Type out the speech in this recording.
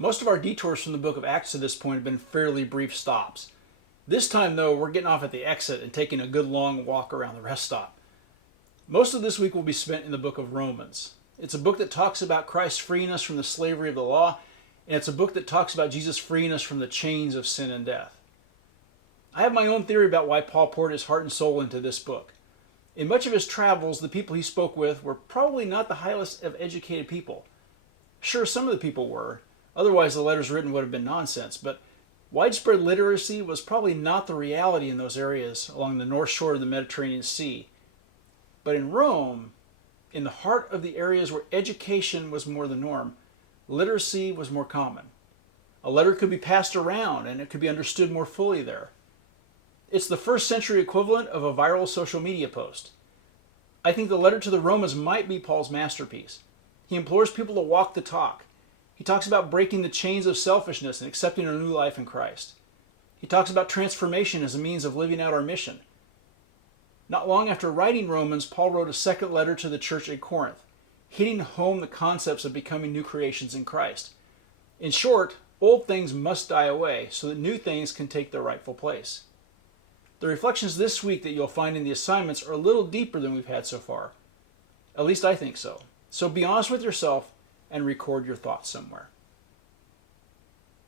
Most of our detours from the book of Acts to this point have been fairly brief stops. This time, though, we're getting off at the exit and taking a good long walk around the rest stop. Most of this week will be spent in the book of Romans. It's a book that talks about Christ freeing us from the slavery of the law, and it's a book that talks about Jesus freeing us from the chains of sin and death. I have my own theory about why Paul poured his heart and soul into this book. In much of his travels, the people he spoke with were probably not the highest of educated people. Sure, some of the people were, otherwise the letters written would have been nonsense, but widespread literacy was probably not the reality in those areas along the north shore of the Mediterranean Sea. But in Rome, in the heart of the areas where education was more the norm, literacy was more common. A letter could be passed around and it could be understood more fully there. It's the first century equivalent of a viral social media post. I think the letter to the Romans might be Paul's masterpiece. He implores people to walk the talk. He talks about breaking the chains of selfishness and accepting a new life in Christ. He talks about transformation as a means of living out our mission. Not long after writing Romans, Paul wrote a second letter to the church at Corinth, hitting home the concepts of becoming new creations in Christ. In short, old things must die away so that new things can take their rightful place. The reflections this week that you'll find in the assignments are a little deeper than we've had so far. At least I think so. So be honest with yourself and record your thoughts somewhere.